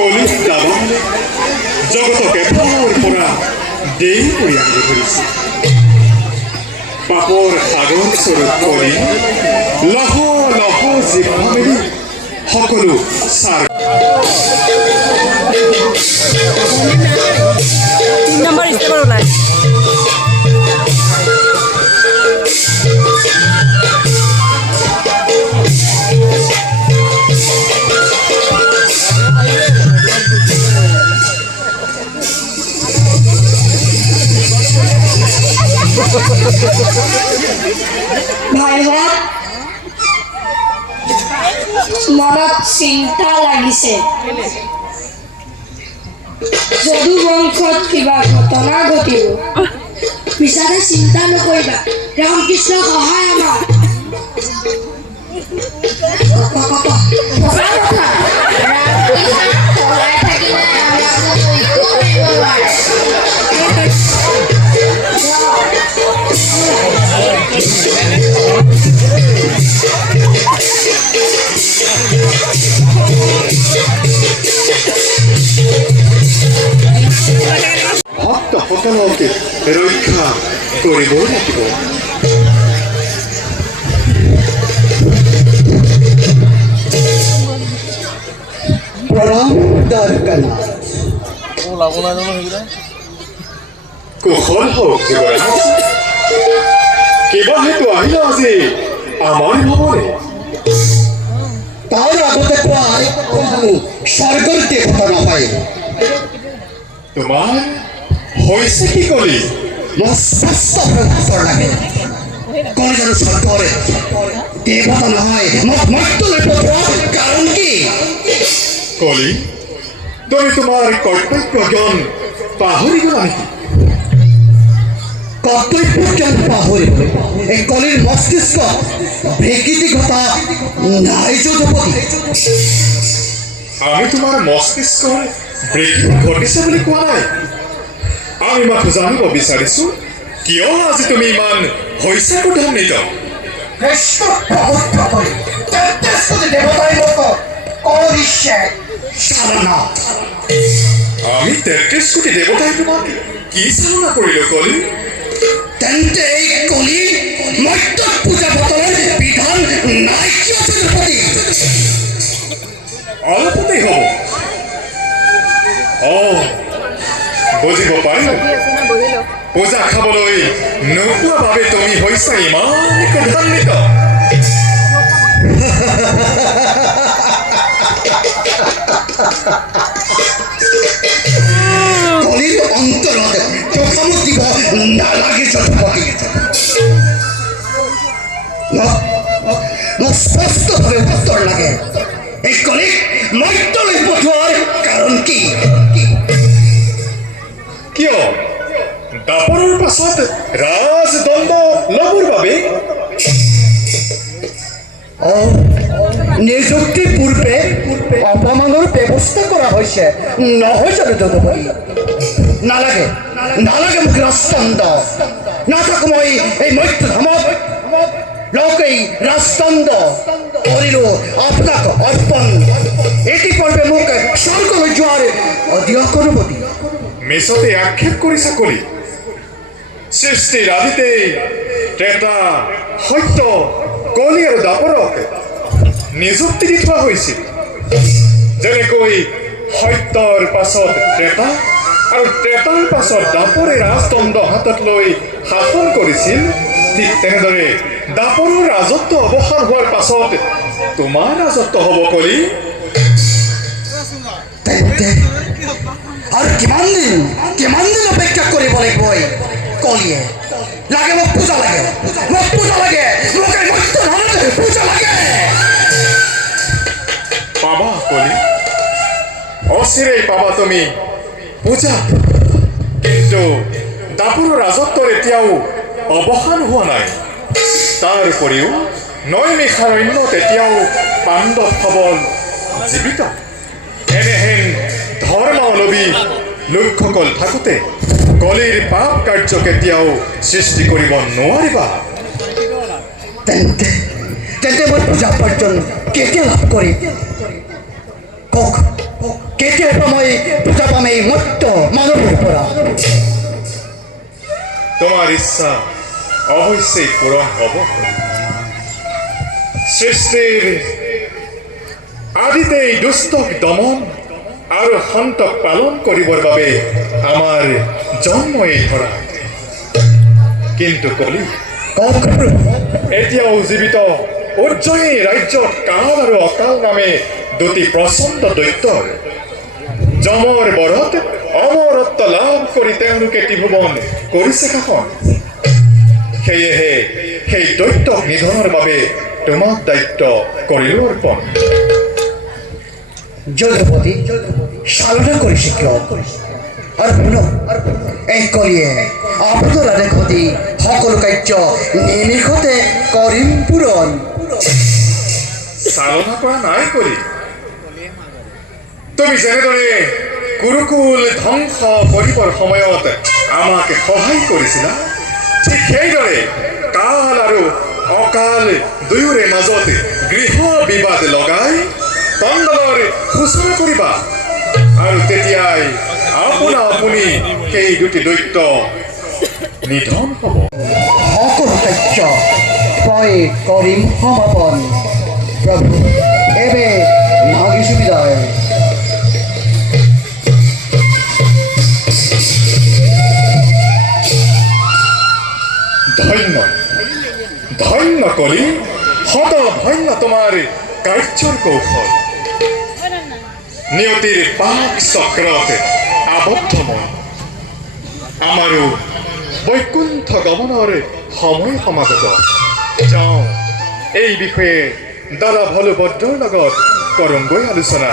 কলিত দাবালে জগতকে পাৰ পৰা দেই কৰি আনিব ধৰিছে পাপৰ সাগৰ স্বৰূপ কলি লহ লহ জিভা মেলি সকলো চাৰ 3 নম্বৰ ষ্টেপৰ ওলাই ভাইহঁত মনত চিন্তা লাগিছে যদু বংশত কিবা ঘটনা ঘটিব পিছতে চিন্তা নকৰিবা ৰামকৃষ্ণ সহায় আমাৰ ভক্ত সকলকে ৰক্ষা কৰিব লাগিব প্ৰণাম দ্বাৰকানাথ কুশল হওক যুৱৰাজ কিবা হেতু আহিলা আজি আমাৰ ভৱনে তাৰ আগতে কোৱা স্বৰ্গৰ দেৱতা নহয় তোমাৰ হৈছে কি কলি মই স্পষ্ট উত্তৰ লাগে কোন জানো স্বৰ্গৰ দেৱতা নহয় মোক মৰ্ত্যলৈ পঠোৱা কাৰণ কি কলি তুমি তোমাৰ কৰ্তব্য জ্ঞান পাহৰি গলা নেকি কৰ্তব্য জ্ঞান পাহৰিবলৈ এই কলিৰ মস্তিষ্ক বিকৃতি ঘটা নাই যদুপতি আমি তোমাৰ মস্তিষ্কৰ বিকৃতি ঘটিছে বুলি কোৱা নাই আমি মাথো জানিব বিচাৰিছো কিয় আজি তুমি ইমান হৈছে ক্ৰোধান্বিত দেৱতাই মোক কৰিছে চালনা আমি 33 কোটি দেৱতাই তোমাক কি চালনা কৰিলো কলি তেন্তে এই কলি মৰ্ত্য পূজা বতৰৰ বিধান নাই কিয় যদুপতি অলপতেই হ'ব বুজিব পাৰিলো পূজা খাবলৈ নোপোৱা বাবে তুমি হৈছা ইমান ক্ৰোধান্বিত কলিৰ অন্তৰত প্ৰথম দিব নালাগে যদুপতি মোক স্পষ্টভাৱে উত্তৰ লাগে এই কলিক মৰ্ত্যলৈ পঠোৱাৰ কাৰণ কি কিয় দাপৰৰ পাছত ৰাজদণ্ড ল'বৰ বাবে নিযুক্তিৰ পূৰ্বে অপমানৰ ব্যৱস্থা কৰা হৈছে নহয় জানো যদুপতি নালাগে নালাগে মোক ৰাজদণ্ড নাথাকো মই এই মৰ্ত্যধামত লোকেই ৰাজদণ্ড কৰিলো আপোনাক অৰ্পণ ইতিপূৰ্বে মোক স্বৰ্গলৈ যোৱাৰ অধিক অনুমতি মিছতে আক্ষেপ কৰিছা কলি সৃষ্টিৰ আদিতে ত্ৰেতা সত্য কলি আৰু দাপৰক নিযুক্তি দি থোৱা হৈছিল যেনেকৈ সত্যৰ পাছত ত্ৰেতা আৰু ত্ৰেতাৰ পাছত দাপৰে ৰাজদণ্ড হাতত লৈ শাসন কৰিছিল ঠিক তেনেদৰে দাপৰৰ ৰাজত্ব অৱসান হোৱাৰ পাছত তোমাৰ ৰাজত্ব হ'ব কলি আৰু কিমান দিন অপেক্ষা কৰিব লাগিব কলিয়ে লাগে মোক পূজা লাগে মোক পূজা লাগে মোক এই মৰ্ত্যধামত পূজা লাগে পাবা কলি অচিৰেই পাবা তুমি পূজা কিন্তু দাপৰৰ ৰাজত্বৰ এতিয়াও অৱসান হোৱা নাই তাৰ উপৰিও নৈমিষাৰণ্যত এতিয়াও পাণ্ডৱসৱল জীৱিত এনেহেন ধৰ্মাৱলম্বী লোকসকল থাকোঁতে কলিৰ পাপ কাৰ্য কেতিয়াও সৃষ্টি কৰিব নোৱাৰিবা তেন্তে মই পূজা পৰ্যন্ত কেতিয়া লাভ কৰিম কওক কেতিয়াবা মই পূজা পাম এই মত্ত মানৱৰ পৰা তোমাৰ ইচ্ছা অৱশ্যেই পূৰণ হ'ব সৃষ্টিৰ আদিতেই দুষ্টক দমন আৰু সন্তক পালন কৰিবৰ বাবে আমাৰ জন্মই ধৰা কিন্তু কলি এতিয়াও জীৱিত উজ্জয়িনী ৰাজ্যত কাল আৰু অকাল নামে দুটি প্ৰচণ্ড দৈত্যৰ যমৰ বৰত অমৰত্ব লাভ কৰি তেওঁলোকে ত্ৰিভুৱন কৰিছে শাসন সেয়েহে সেই দৈত্যক নিধনৰ বাবে তোমাক দায়িত্ব কৰিলো অৰ্পণ যদুপতি সাধনা কৰিছে কিয় আৰু শুনক এই কলিয়ে আপোনাৰ দেখতি সকলো কাৰ্য নিমিষতে কৰিম পূৰণ চালনা কৰা নাই কৰি তুমি যেনেদৰে কুৰুকুল ধ্বংস কৰিবৰ সময়ত আমাক সহায় কৰিছিলা ঠিক সেইদৰে কাল আৰু অকাল দুয়োৰে মাজত গৃহ বিবাদ লগাই কন্দলৰ সূচনা কৰিবা আৰু তেতিয়াই আপোনা আপুনি সেই দুটি দৈত্য নিধন হ'ব সকলো কাৰ্য মই কৰিম সমাপন প্ৰভু এবে মাগিছো বিদায় ধন্য ধন্য কলি শত ধন্য তোমাৰ কাৰ্যৰ কৌশল নিয়তিৰ পাক চক্ৰত আবদ্ধ মই আমাৰো বৈকুণ্ঠ গমনৰ সময় সমাগত যাওঁ এই বিষয়ে দাদা ভলুভদ্ৰৰ লগত কৰোঁগৈ আলোচনা